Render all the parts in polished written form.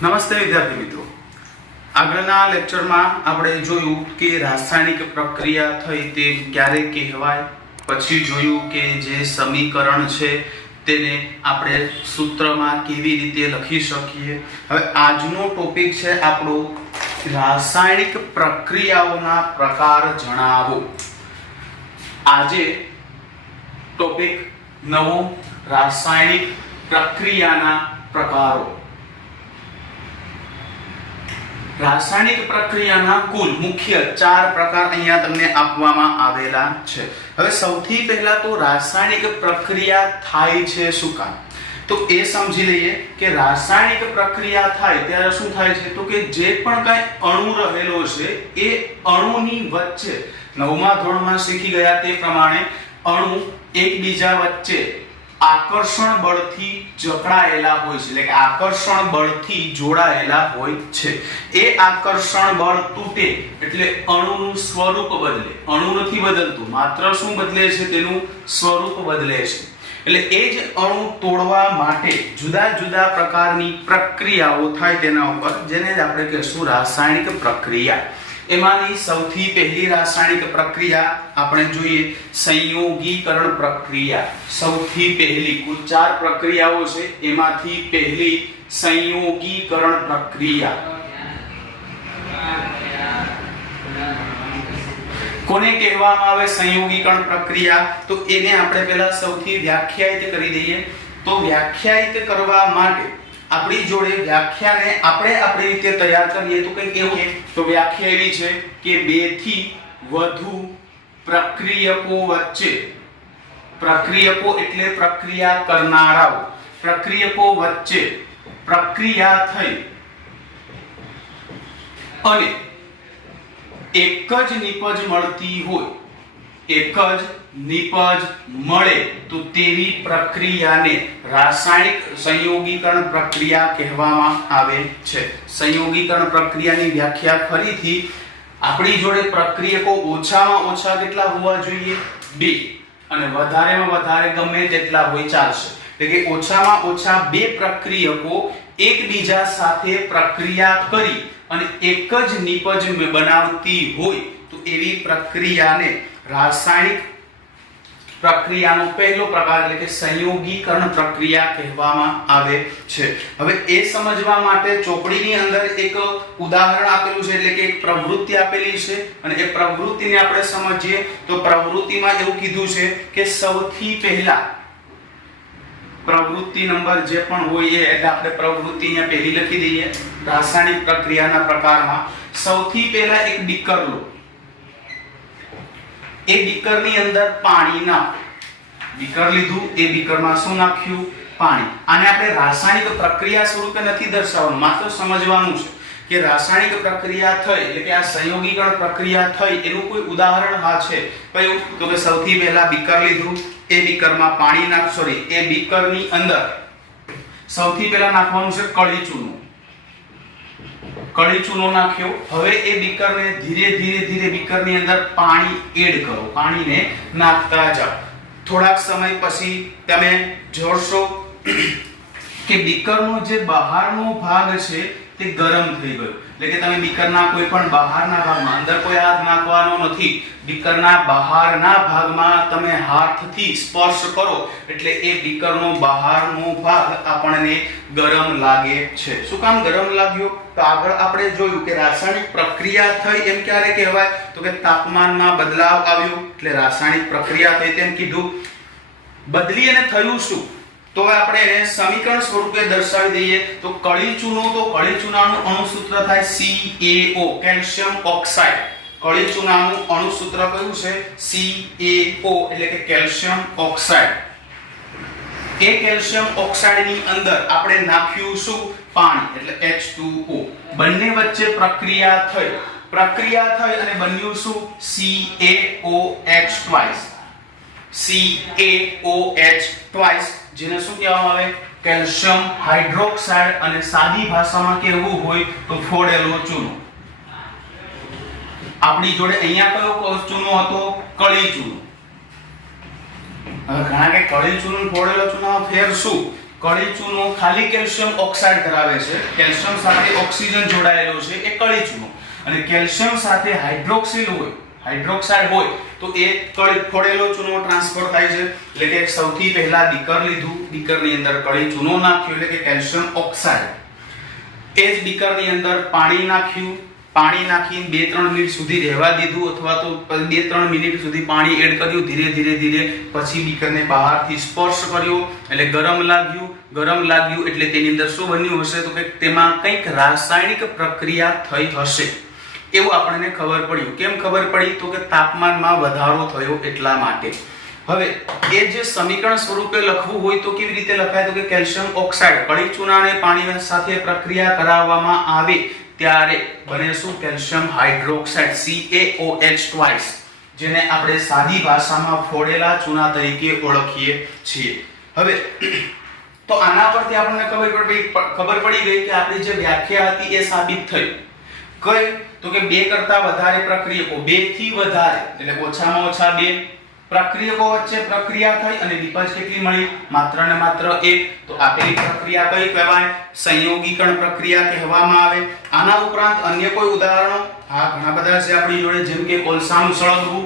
નમસ્તે વિદ્યાર્થી મિત્રો, આગળના લેક્ચરમાં આપણે જોયું કે રાસાયણિક પ્રક્રિયા થઈ તે ક્યારે કહેવાય, પછી જોયું કે જે સમીકરણ છે તેને આપણે સૂત્રમાં કેવી રીતે લખી શકીએ. હવે આજનો ટોપિક છે આપણો રાસાયણિક પ્રક્રિયાઓના પ્રકાર જણાવો. આજે ટોપિક નવો, રાસાયણિક પ્રક્રિયાના પ્રકારો. રાસાયણિક પ્રક્રિયાના કુલ મુખ્ય 4 પ્રકાર અહીંયા તમને આપવામાં આવેલા છે. હવે સૌથી પહેલા તો રાસાયણિક પ્રક્રિયા થાય છે શું કામ, તો એ સમજી લઈએ કે રાસાયણિક પ્રક્રિયા થાય ત્યારે શું થાય છે, તો કે જે પણ કાંઈ અણુ રહેલો છે એ અણુની વચ્ચે, 9મા ધોરણમાં શીખી ગયા તે પ્રમાણે અણુ એકબીજા વચ્ચે આકર્ષણ બળથી જકડાયેલા હોય છે, એટલે કે આકર્ષણ બળથી જોડાયેલા હોય છે. એ આકર્ષણ બળ તૂટે એટલે અણુનું સ્વરૂપ બદલે. અણુ નથી બદલતું, માત્ર શું બદલે છે, તેનું સ્વરૂપ બદલે છે. એટલે એ જ અણુ તોડવા માટે જુદા જુદા પ્રકારની પ્રક્રિયાઓ થાય તેના ઉપર, જેને જ આપણે કહીશું રાસાયણિક પ્રક્રિયા. એમાંની સૌથી પહેલી રાસાયણિક પ્રક્રિયા આપણે જોઈએ સંયોગીકરણ પ્રક્રિયા. સૌથી પહેલી, કુલ 4 પ્રક્રિયાઓ છે, એમાંથી પહેલી સંયોગીકરણ પ્રક્રિયા. કોને કહેવામાં આવે સંયોગીકરણ પ્રક્રિયા, તો એને આપણે પહેલા સૌથી વ્યાખ્યાયિત કરી દઈએ. તો વ્યાખ્યાયિત કરવા માટે આપણી જોડે વ્યાખ્યાને આપણે આપણી રીતે તૈયાર કરીએ તો કંઈક એવું છે. તો વ્યાખ્યા એવી છે કે 2 થી વધુ પ્રક્રિયકો વચ્ચે, પ્રક્રિયકો એટલે પ્રક્રિયા કરનારાઓ, પ્રક્રિયકો વચ્ચે પ્રક્રિયા થઈ અને એક જ નિપજ મળતી હોય, એક જ નિપજ મળે તો તેવી પ્રક્રિયાને રાસાયણિક સંયોગીકરણ પ્રક્રિયા કહેવામાં આવે છે. સંયોગીકરણ પ્રક્રિયાની વ્યાખ્યા ફરીથી, આપણી જોડે પ્રક્રિયકો ઓછામાં ઓછા કેટલા હોવા જોઈએ, 2, અને વધારેમાં વધારે ગમે તેટલા હોય ચાલશે. એટલે કે ઓછામાં ઓછા 2 પ્રક્રિયકો એકબીજા સાથે પ્રક્રિયા કરી અને એક જ નિપજ બનાવતી હોય તો એવી પ્રક્રિયાને રાસાયણિક પ્રક્રિયાનો પહેલો પ્રકાર એટલે કે સંયોગીકરણ પ્રક્રિયા કહેવામાં આવે છે. હવે એ સમજવા માટે ચોપડીની અંદર એક ઉદાહરણ આપેલું છે, એટલે કે એક પ્રવૃત્તિ આપેલી છે, અને એ પ્રવૃત્તિને આપણે સમજીએ તો પ્રવૃત્તિમાં એવું કીધું છે કે સૌથી પહેલા પ્રવૃત્તિ નંબર જે પણ હોય એ, એટલે આપણે પ્રવૃત્તિ અહીંયા પહેલી લખી દઈએ. રાસાયણિક પ્રક્રિયાના પ્રકારમાં સૌથી પહેલા એક બીકર લો, એ બીકરની અંદર પાણી નાખો. બીકર લીધું, એ બીકરમાં શું નાખ્યું, પાણી. આને આપણે રાસાયણિક પ્રક્રિયા સ્વરૂપે નથી દર્શાવવાનું, માત્ર સમજવાનું છે કે રાસાયણિક પ્રક્રિયા થઈ એટલે કે આ સંયોગીકરણ પ્રક્રિયા થઈ એનું કોઈ ઉદાહરણ હા છે. કયું, તો કે સૌથી પહેલા બીકર લીધું, એ બીકરમાં પાણી નાખ, સોરી, એ બીકરની અંદર સૌથી પહેલા નાખવાનું છે કળી ચૂનો. કળી ચૂનો નાખ્યો. હવે એ બીકરને ધીરે ધીરે ધીરે બીકરની અંદર પાણી એડ કરો, પાણીને નાખતા જાઓ. થોડાક સમય પછી તમે જોશો કે બીકરનો જે બહારનો ભાગ છે તે ગરમ થઈ ગયો. એટલે કે તમે બીકરના કોઈ પણ બહારના ભાગમાં, અંદર કોઈ હાથ નાખવાનો નથી, બીકરના બહારના ભાગમાં તમે હાથથી સ્પર્શ કરો એટલે એ બીકરનો બહારનો ભાગ આપણને ગરમ લાગે છે. શું કામ ગરમ લાગ્યો, તો આગળ આપણે જોયું કે રાસાયણિક પ્રક્રિયા થઈ એમ ક્યારે કહેવાય, તો કે તાપમાનમાં બદલાવ આવ્યો એટલે રાસાયણિક પ્રક્રિયા થઈ તેમ કીધું. બદલી અને થયું શું, તો આપણે એને સમીકરણ સ્વરૂપે દર્શાવી દઈએ. તો કળી ચૂનો, તો કળી ચૂનાનું અણુસૂત્ર થાય CaO, કેલ્શિયમ ઓક્સાઇડ. કળી ચૂનાનું અણુસૂત્ર કયું છે, CaO, એટલે કે કેલ્શિયમ ઓક્સાઇડ. એ કેલ્શિયમ ઓક્સાઇડની અંદર આપણે નાખ્યું શું, પાણી, એટલે H2O. બંને વચ્ચે પ્રક્રિયા થઈ, પ્રક્રિયા થઈ અને બન્યું શું, CaOH twice. CaOH twice, જેને શું કહેવામાં આવે, કેલ્શિયમ હાઇડ્રોક્સાઇડ, અને સાદી ભાષામાં કહેવું હોય તો ફોડેલો ચૂનો. આપણી જોડે અહીંયા કયો ચૂનો હતો, કળી ચૂનો. હવે ઘણા કે કળી ચૂનો ફોડેલો ચૂનામાં ફેર શું, કળી ચૂનો ખાલી કેલ્શિયમ ઓક્સાઇડ ધરાવે છે, કેલ્શિયમ સાથે ઓક્સિજન જોડાયેલો છે એ કળી ચૂનો, અને કેલ્શિયમ સાથે હાઇડ્રોક્સિલ હોય, હાઇડ્રોક્સાઇડ હોય તો એ કળી ફોડેલો ચૂનો ટ્રાન્સફર થાય છે. એટલે કે સૌથી પહેલા બીકર લીધું, બીકરની અંદર કળી ચૂનો નાખ્યો એટલે કે કેલ્શિયમ ઓક્સાઇડ, એ જ બીકરની અંદર પાણી નાખ્યું, પાણી નાખીને 2-3 મિનિટ સુધી રહેવા દીધું, અથવા તો 2-3 મિનિટ સુધી પાણી એડ કર્યું, ધીરે ધીરે પછી બીકરને બહારથી સ્પર્શ કર્યો એટલે ગરમ લાગ્યું એટલે તેની અંદર શું બન્યું હશે તો કે તેમાં કંઈક રાસાયણિક પ્રક્રિયા થઈ હશે એવું આપણને ખબર પડ્યું. કેમ ખબર પડી તો કે તાપમાનમાં વધારો થયો એટલા માટે. હવે એ જે સમીકરણ સ્વરૂપે લખવું હોય તો કેવી રીતે લખાય તો કે કેલ્શિયમ ઓક્સાઇડ કળી ચૂનાને પાણી સાથે પ્રક્રિયા કરાવવામાં આવે ત્યારે બને શું કેલ્શિયમ હાઇડ્રોક્સાઇડ CaOH twice, જેને આપણે સાદી ભાષામાં ફોડેલા ચૂના તરીકે ઓળખીએ છીએ. હવે તો આના પરથી આપણને ખબર પડી ગઈ કે આપણી જે વ્યાખ્યા હતી એ સાબિત થઈ. કઈ તો કે 2 કરતા વધારે પ્રક્રિયકો, 2 થી વધારે એટલે ઓછામાં ઓછા 2 પ્રક્રિયકો વચ્ચે પ્રક્રિયા થઈ અને નિપજ કેટલી મળી? માત્ર ને માત્ર 1. તો આપેલી પ્રક્રિયા કઈ કહેવાય? સંયોગીકરણ પ્રક્રિયા કહેવામાં આવે. આના ઉપરાંત અન્ય કોઈ ઉદાહરણો? હા, ઘણા બધા છે આપણી જોડે, જેમ કે કોલસાનું સળગવું,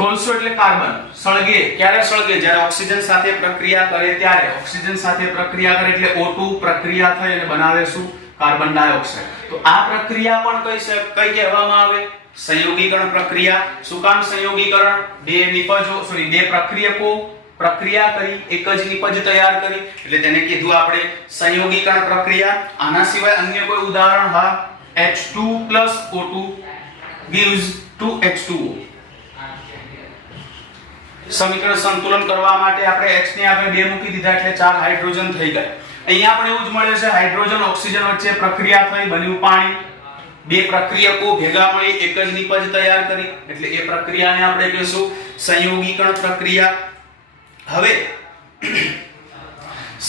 કોલસો એટલે કાર્બન સળગે. ક્યારે સળગે? જ્યારે ઓક્સિજન સાથે પ્રક્રિયા કરે ત્યારે. ઓક્સિજન સાથે પ્રક્રિયા કરે એટલે O2 પ્રક્રિયા થઈ અને બનાવે શું? Carbon dioxide. તો આ પ્રક્રિયા પણ કઈ કહેવામાં આવે? સંયોગીકરણ પ્રક્રિયા. શું કામ સંયોગીકરણ? 2 પ્રક્રિયકો પ્રક્રિયા કરી, એક જ નિપજ તૈયાર કરી એટલે તેને કીધું આપણે સંયોગીકરણ પ્રક્રિયા. આના સિવાય અન્ય કોઈ ઉદાહરણ? હા, H2 + O2 gives 2H2O. સમીકરણ સંતુલન કરવા માટે આપણે H ને આગળ 2 મૂકી દીધા એટલે 4 હાઇડ્રોજન થઈ ગયા. અહીંયા પણ એવું જ મળે છે, હાઇડ્રોજન ઓક્સિજન વચ્ચે પ્રક્રિયા થઈ, બન્યું પાણી. 2 પ્રક્રિયકો ભેગા મળી એક જ નિપજ તૈયાર કરી એટલે એ પ્રક્રિયાને આપણે કહીશું સંયોગીકરણ પ્રક્રિયા. હવે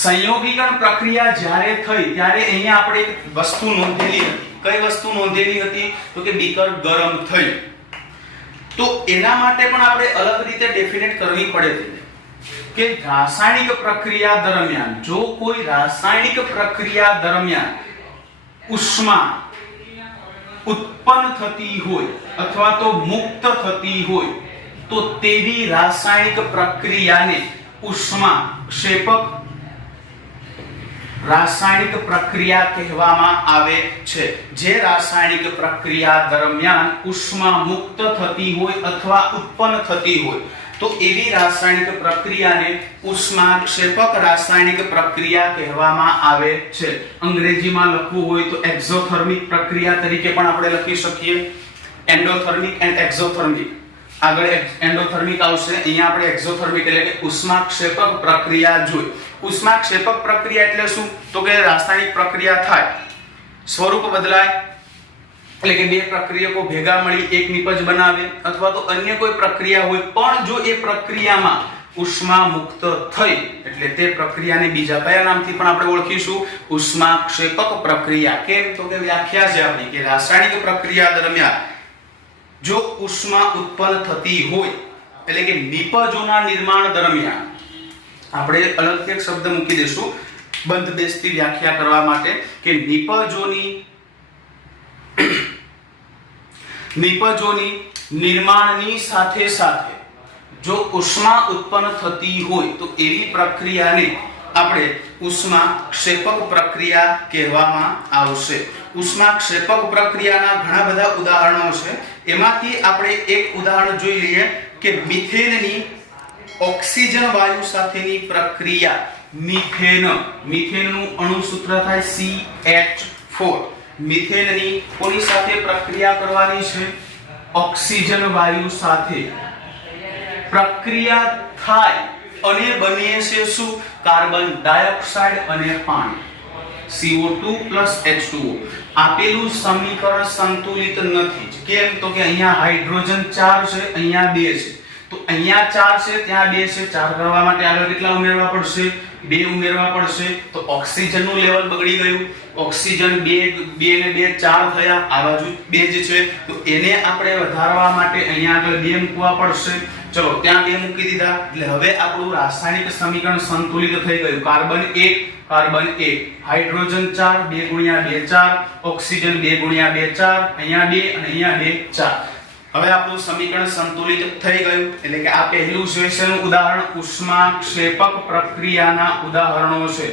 સંયોગીકરણ પ્રક્રિયા જ્યારે થઈ ત્યારે અહીંયા આપણે એક વસ્તુ નોંધેલી હતી. કઈ વસ્તુ નોંધેલી હતી તો કે બીકર ગરમ થઈ. તો એના માટે પણ આપણે અલગ રીતે ડેફિનેટ કરવી પડે કે રાસાયણિક પ્રક્રિયા દરમિયાન, જો કોઈ રાસાયણિક પ્રક્રિયા દરમિયાન ઉષ્મા ઉત્પન્ન થતી હોય અથવા તો મુક્ત થતી હોય તો તેવી રાસાયણિક પ્રક્રિયાને ઉષ્માક્ષેપક રાસાયણિક પ્રક્રિયા કહેવામાં આવે છે. જે રાસાયણિક પ્રક્રિયા દરમિયાન ઉષ્મા મુક્ત થતી હોય અથવા ઉત્પન્ન થતી હોય તો એવી રાસાયણિક પ્રક્રિયાને ઉષ્માક્ષેપક રાસાયણિક પ્રક્રિયા કહેવામાં આવે છે. અંગ્રેજીમાં લખવું હોય તો એક્ઝોથર્મિક પ્રક્રિયા તરીકે પણ આપણે લખી શકીએ. Endothermic and exothermic. આગળ એન્ડોથર્મિક આવશે, અહીંયા આપણે એક્ઝોથર્મિક એટલે કે ઉષ્માક્ષેપક પ્રક્રિયા જોઈ. ઉષ્માક્ષેપક પ્રક્રિયા એટલે શું તો કે રાસાયણિક પ્રક્રિયા થાય, સ્વરૂપ બદલાય એટલે કે 2 પ્રક્રિયકો ભેગા મળી એક નિપજ બનાવે, અથવા તો અન્ય કોઈ પ્રક્રિયા હોય પણ જો એ પ્રક્રિયામાં ઉષ્મા મુક્ત થઈ એટલે તે પ્રક્રિયાને બીજા કયા નામથી પણ આપણે ઓળખીશું? ઉષ્માક્ષેપક પ્રક્રિયા. કેમ તો કે વ્યાખ્યા છે આપણી કે રાસાયણિક પ્રક્રિયા દરમિયાન જો ઉષ્મા ઉત્પન્ન થતી હોય એટલે કે નિપજોના નિર્માણ દરમિયાન, આપણે અલગથી એક શબ્દ મૂકી દઈશું બંધ બેસતી વ્યાખ્યા કરવા માટે કે નિપજોની નિર્માણની સાથે સાથે જો ઉષ્મા ઉત્પન્ન થતી હોય તો એવી પ્રક્રિયાને આપણે ઉષ્માક્ષેપક પ્રક્રિયા કહેવામાં આવશે. ઉષ્માક્ષેપક પ્રક્રિયાના ઘણા બધા ઉદાહરણો છે. એમાંથી આપણે એક ઉદાહરણ જોઈ લઈએ કે મિથેનની ઓક્સિજન વાયુ સાથેની પ્રક્રિયા. મિથેનનું અણુ સૂત્ર થાય CH4. મિથેનની કોની સાથે પ્રક્રિયા કરવાની છે? ઓક્સિજન વાયુ સાથે પ્રક્રિયા થાય અને બને છે શું? કાર્બન ડાયોક્સાઇડ અને પાણી, CO2 + H2O. આપેલું સમીકરણ સંતુલિત નથી. કેમ તો કે અહીંયા હાઇડ્રોજન 4 છે, અહીંયા 2 છે. તો અહીંયા 4 છે, ત્યાં 2 છે. 4 કરવા માટે આગળ કેટલા ઉમેરવા પડશે? 2 ઉમેરવા પડશે તો ઓક્સિજનનું લેવલ બગડી ગયું. ઓક્સિજન 2 ને 2 4 થયા. આ બાજુ 2 જ છે તો એને આપણે વધારવા માટે અહીંયા આગળ 2 મૂકવા પડશે. ચલો ત્યાં 2 મૂકી દીધા એટલે હવે આપણું રાસાયણિક સમીકરણ સંતુલિત થઈ ગયું. કાર્બન 1 કાર્બન 1, હાઇડ્રોજન 4 2 * 2 4, ઓક્સિજન 2 * 2 4, અહીંયા 2 અને અહીંયા 2 4. હવે આપણું સમીકરણ સંતુલિત થઈ ગયું. એટલે કે આ પહેલું શેષનું ઉદાહરણ ઉષ્માક્ષેપક પ્રક્રિયાના ઉદાહરણો છે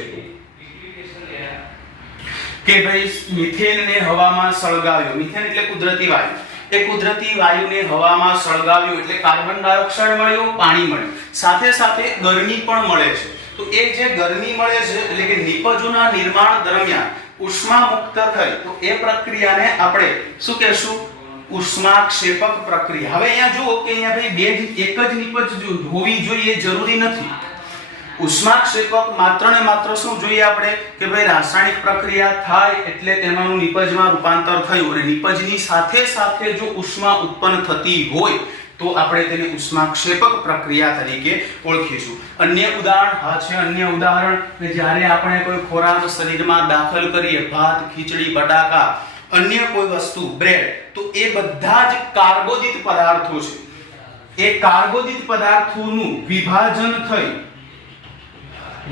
કે ભાઈ મિથેનને હવામાં સળગાવ્યો. મિથેન એટલે કુદરતી વાયુ. એ કુદરતી વાયુને હવામાં સળગાવ્યો એટલે કાર્બન ડાયોક્સાઇડ મળ્યો, પાણી મળ્યું, સાથે સાથે ગરમી પણ મળે છે. તો એ જે ગરમી મળે છે એટલે કે નિપજોના નિર્માણ દરમિયાન ઉષ્મા મુક્ત થઈ તો એ પ્રક્રિયાને આપણે શું કહેશું? ઉષ્માક્ષેપક પ્રક્રિયા. હવે અહીંયા જુઓ કે અહીંયા ભાઈ એક જ નિપજ હોવી જોઈએ જરૂરી નથી. ઉષ્માક્ષેપક માત્ર ને માત્ર શું જોઈએ આપણે કે ભાઈ રાસાયણિક પ્રક્રિયા થાય એટલે તેનું નિપજમાં રૂપાંતર થયું અને નિપજની સાથે સાથે જો ઉષ્મા ઉત્પન્ન થતી હોય તો આપણે તેને ઉષ્માક્ષેપક પ્રક્રિયા તરીકે ઓળખીશું. અન્ય ઉદાહરણ હા છે અન્ય ઉદાહરણ કે જ્યારે આપણે કોઈ ખોરાક શરીરમાં દાખલ કરીએ, ભાત, ખીચડી, બટાકા, અન્ય કોઈ વસ્તુ, બ્રેડ, તો એ બધા જ કાર્બોદિત પદાર્થો છે. એ કાર્બોદિત પદાર્થોનું વિભાજન થઈ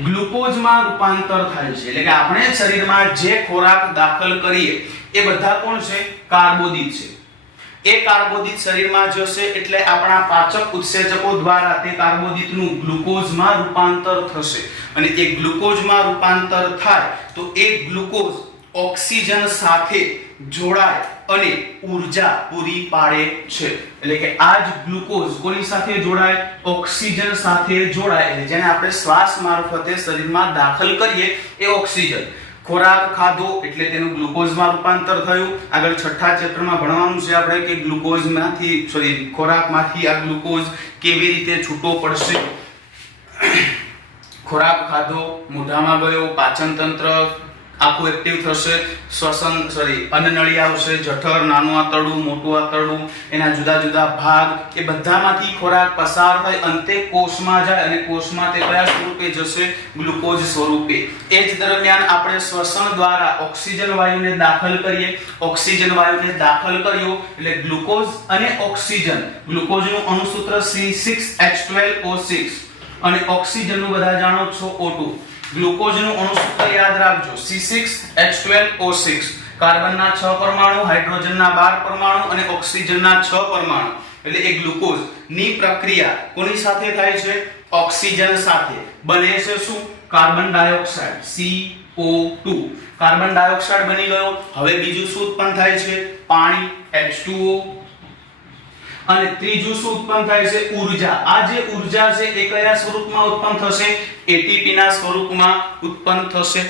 ગ્લુકોઝમાં રૂપાંતર થાય છે. એટલે કે આપણે શરીરમાં જે ખોરાક દાખલ કરીએ એ બધા કોણ છે? કાર્બોદિત છે. એ કાર્બોદિત શરીરમાં જશે એટલે આપણા પાચક ઉત્સેચકો દ્વારા તે કાર્બોદિતનું ગ્લુકોઝમાં રૂપાંતર થશે અને એ ગ્લુકોઝમાં રૂપાંતર થાય તો એ ગ્લુકોઝ ઓક્સિજન સાથે જોડાય અને ઊર્જા પૂરી પાડે છે. એટલે કે આ જ ગ્લુકોઝ કોની સાથે જોડાય? ઓક્સિજન સાથે જોડાય. એટલે જેને આપણે શ્વાસ મારફતે શરીરમાં દાખલ કરીએ એ ઓક્સિજન. ખોરાક ખાધો એટલે તેનું ગ્લુકોઝમાં રૂપાંતર થયું. આગળ છઠ્ઠા ચેપ્ટરમાં ભણવાનું છે આપણે કે ગ્લુકોઝમાંથી ખોરાકમાંથી આ ગ્લુકોઝ કેવી રીતે છૂટો પડશે. ખોરાક ખાધો, મોઢામાં ગયો, પાચન તંત્ર આખું એક્ટિવ થશે, અન્નનળી આવશે, જઠર, નાનું આંતરડું, મોટું આંતરડું, એના જુદા જુદા ભાગ, એ બધામાંથી ખોરાક પસાર થઈ અંતે કોષમાં જાય અને કોષમાં તે કયા સ્વરૂપે જશે? ગ્લુકોઝ સ્વરૂપે. એ જ દરમિયાન આપણે શ્વસન દ્વારા ઓક્સિજન વાયુને દાખલ કરીએ. ઓક્સિજન વાયુને દાખલ કર્યો એટલે ગ્લુકોઝ અને ઓક્સિજન, ગ્લુકોઝનું અણુસૂત્ર C6H12O6 અને ઓક્સિજનનું બધા જાણો છો O2. ગ્લુકોઝનું અણુસૂત્ર યાદ રાખજો C6H12O6. કાર્બનના 6 પરમાણુ, હાઇડ્રોજનના 12 પરમાણુ અને ઓક્સિજનના 6 પરમાણુ. એટલે એ ગ્લુકોઝ ની પ્રક્રિયા કોની સાથે થાય છે? ઓક્સિજન સાથે. બને છે શું? Carbon dioxide CO2. Carbon dioxide બની ગયો. હવે બીજું શું ઉત્પન્ન થાય છે? પાણી H2O. અને ત્રીજું શું ઉત્પન્ન થાય છે? ઊર્જા. આ જે ઊર્જા છે એ કયા સ્વરૂપમાં ઉત્પન્ન થશે? એટીપી ના સ્વરૂપમાં ઉત્પન્ન થશે.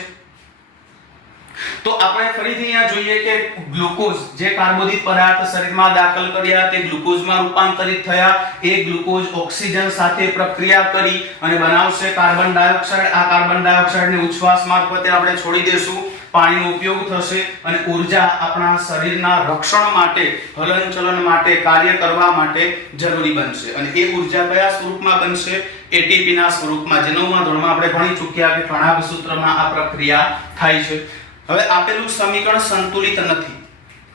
તો આપણે ફરીથી અહીંયા જોઈએ કે ગ્લુકોઝ જે કાર્બોદિત પદાર્થ શરીરમાં દાખલ કર્યા તે ગ્લુકોઝમાં રૂપાંતરિત થયા. એ ગ્લુકોઝ ઓક્સિજન સાથે પ્રક્રિયા કરી અને બનાવશે કાર્બન ડાયોક્સાઇડ. આ કાર્બન ડાયોક્સાઇડને ઉચ્છ્વાસ મારફતે આપણે છોડી દેશું. પાણીનો ઉપયોગ થશે અને ઊર્જા આપણા શરીરના રક્ષણ માટે, હલનચલન માટે, કાર્ય કરવા માટે જરૂરી બનશે. અને એ ઊર્જા કયા સ્વરૂપમાં બનશે? એટીપી ના સ્વરૂપમાં. જે 9મા ધોરણમાં આપણે ભણી ચૂક્યા કે ફણાભ સૂત્રમાં આ પ્રક્રિયા થાય છે. હવે આપેલું સમીકરણ સંતુલિત નથી.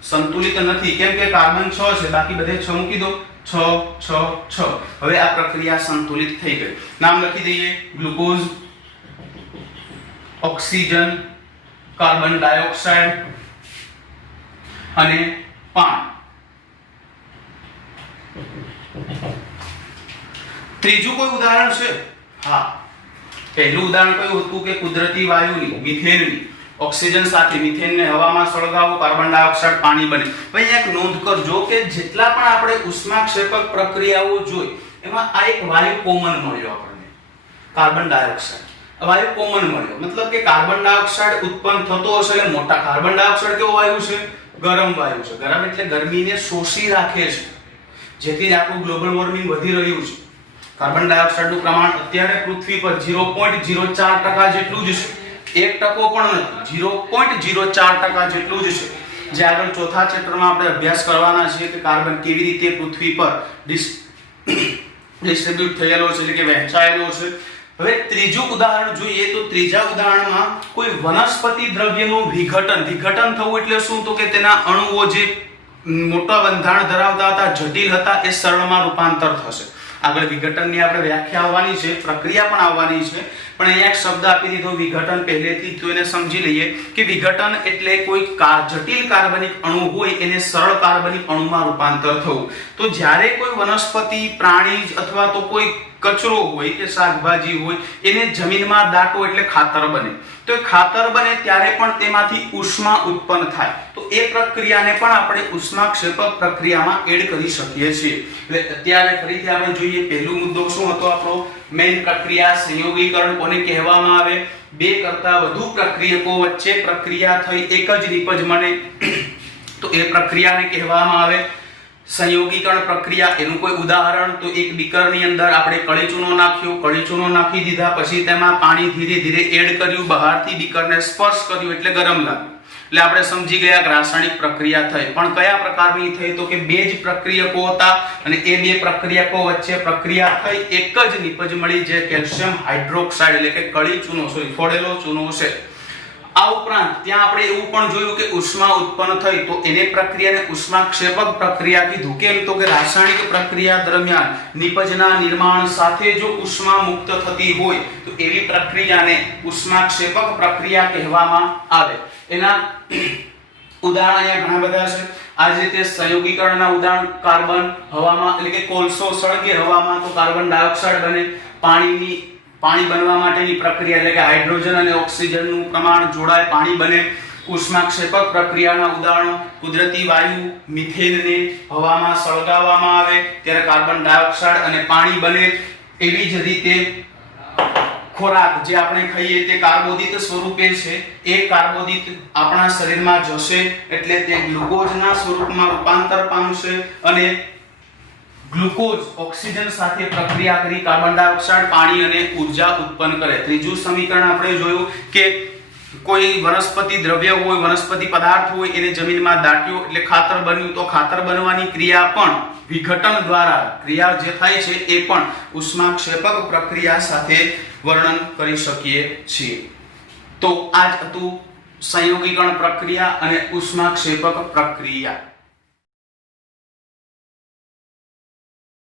સંતુલિત નથી કેમ કે કાર્બન 6 છે, બાકી બધે 6 મૂકી દો. 6 6 6. હવે આ પ્રક્રિયા સંતુલિત થઈ ગઈ. નામ લખી દઈએ: ગ્લુકોઝ, ઓક્સિજન, કાર્બન ડાયોક્સાઇડ અને પાણી. ત્રીજું કોઈ ઉદાહરણ છે? હા, પહેલું ઉદાહરણ કયું હતું કે કુદરતી વાયુની, મિથેનની. ઓક્સિજન સાથે મિથેનને હવામાં સળગાવો, કાર્બન ડાયોક્સાઇડ, પાણી બને. ભાઈ એક નોંધ કરજો કે જેટલા પણ આપણે ઉષ્માક્ષેપક પ્રક્રિયાઓ જોઈ એમાં આ એક વાયુ કોમન મળ્યો આપણને, કાર્બન ડાયોક્સાઇડ. વાયુ કોમન મળ્યો મતલબ કે કાર્બન ડાયોક્સાઇડ ઉત્પન્ન થતો હશે એટલે મોટા. કાર્બન ડાયોક્સાઇડ કેવો વાયુ છે? ગરમ વાયુ છે. ગરમ એટલે ગરમીને શોષી રાખે છે, જેથી આપણું ગ્લોબલ વોર્મિંગ વધી રહ્યું છે. કાર્બન ડાયોક્સાઇડનું પ્રમાણ અત્યારે પૃથ્વી પર 0.04% જેટલું જ છે. 1% પણ નથી, 0.04% જેટલું જ છે. જે આગળ ચોથા ચેપ્ટરમાં આપણે અભ્યાસ કરવાના છે કે કાર્બન કેવી રીતે પૃથ્વી પર ડિસ્ટ્રીબ્યુટ થયેલો છે, એટલે કે વહેંચાયેલો છે. હવે ત્રીજું ઉદાહરણ જોઈએ તો ત્રીજા ઉદાહરણમાં કોઈ વનસ્પતિ દ્રવ્યનું વિઘટન થવું એટલે શું? તો કે તેના અણુઓ જે મોટા બંધારણ ધરાવતા હતા, જટિલ હતા, એ સરળમાં રૂપાંતર થશે. આગળ વિઘટનની આપણે વ્યાખ્યા આવવાની છે, પ્રક્રિયા પણ આવવાની છે, પણ અહીંયા એક શબ્દ આપી દીધો વિઘટન પહેલેથી, તો એને સમજી લઈએ કે વિઘટન એટલે કોઈ જટિલ કાર્બનિક અણુ હોય એને સરળ કાર્બનિક અણુમાં રૂપાંતર થવું. તો જ્યારે કોઈ વનસ્પતિ, પ્રાણી અથવા તો કોઈ કચરો હોય કે શાકભાજી હોય એને જમીનમાં દાટો એટલે ખાતર બને. તો એ ખાતર બને ત્યારે પણ તેમાંથી ઉષ્મા ઉત્પન્ન થાય. તો એ પ્રક્રિયાને પણ આપણે ઉષ્માક્ષેપક પ્રક્રિયામાં એડ કરી શકીએ છીએ. એટલે અત્યારે ફરીથી આપણે જોઈએ પહેલો મુદ્દો શું હતો આપણો? મેઇન પ્રક્રિયા સંયોગીકરણ કોને કહેવામાં આવે? બે કરતા વધુ પ્રક્રિયકો વચ્ચે પ્રક્રિયા થઈ એક જ નિપજ મળે તો એ પ્રક્રિયાને કહેવામાં આવે સંયોગીકરણ પ્રક્રિયા. એનું કોઈ ઉદાહરણ તો એક બીકરની અંદર આપણે કળીચૂનો નાખ્યો, કળીચૂનો નાખી દીધા, પછી તેમાં પાણી ધીરે ધીરે એડ કર્યું, બહારથી બીકરને સ્પર્શ કર્યું એટલે ગરમ લાગ્યું. એટલે આપણે સમજી ગયા કે રાસાયણિક પ્રક્રિયા થઈ. પણ કયા પ્રકારની થઈ? તો કે બે જ પ્રક્રિયકો હતા અને એ બે પ્રક્રિયકો વચ્ચે પ્રક્રિયા થઈ એક જ નિપજ મળી જે કેલ્શિયમ હાઇડ્રોક્સાઇડ એટલે કે કળીચૂનો ફોડેલો ચૂનો છે. આ ઉપરાંત ત્યાં આપણે એવું પણ જોયું કે ઉષ્મા ઉત્પન્ન થઈ તો એને પ્રક્રિયાને ઉષ્માક્ષેપક પ્રક્રિયા કીધું. કેમ? તો કે રાસાયણિક પ્રક્રિયા દરમિયાન નિપજના નિર્માણ સાથે જો ઉષ્મા મુક્ત થતી હોય તો એવી પ્રક્રિયાને ઉષ્માક્ષેપક પ્રક્રિયા કહેવામાં આવે. એના ઉદાહરણ અહીંયા ઘણા બધા છે. આ જ રીતે સંયોગીકરણના ઉદાહરણ કાર્બન હવામાં એટલે કે કોલસો સળગે હવામાં તો કાર્બન ડાયોક્સાઇડ બને. પાણી બનવા માટેની પ્રક્રિયા એટલે કે હાઇડ્રોજન અને ઓક્સિજનનું પ્રમાણ જોડાય પાણી બને. ઉષ્માક્ષેપક પ્રક્રિયાના ઉદાહરણો કુદરતી વાયુ મિથેનને હવામાં સળગાવવામાં આવે ત્યારે કાર્બન ડાયોક્સાઇડ અને પાણી બને. એવી જ રીતે ખોરાક જે આપણે ખાઈએ તે કાર્બોદિત સ્વરૂપે છે, એ કાર્બોદિત આપણા શરીરમાં જશે એટલે તે ગ્લુકોઝના સ્વરૂપમાં રૂપાંતર પામશે અને ગ્લુકોઝ ઓક્સિજન સાથે પ્રક્રિયા કરી કાર્બન ડાયોક્સાઇડ, પાણી અને ઉર્જા ઉત્પન્ન કરે. ત્રીજું સમીકરણ આપણે જોયું કે કોઈ વનસ્પતિ દ્રવ્ય હોય, વનસ્પતિ પદાર્થ હોય એને જમીનમાં દાટ્યો એટલે ખાતર બન્યું. તો ખાતર બનવાની ક્રિયા પણ વિઘટન દ્વારા ક્રિયા જે થાય છે એ પણ ઉષ્માક્ષેપક પ્રક્રિયા સાથે વર્ણન કરી શકીએ છીએ. તો આ જ હતું સંયોગીકરણ પ્રક્રિયા અને ઉષ્માક્ષેપક પ્રક્રિયા.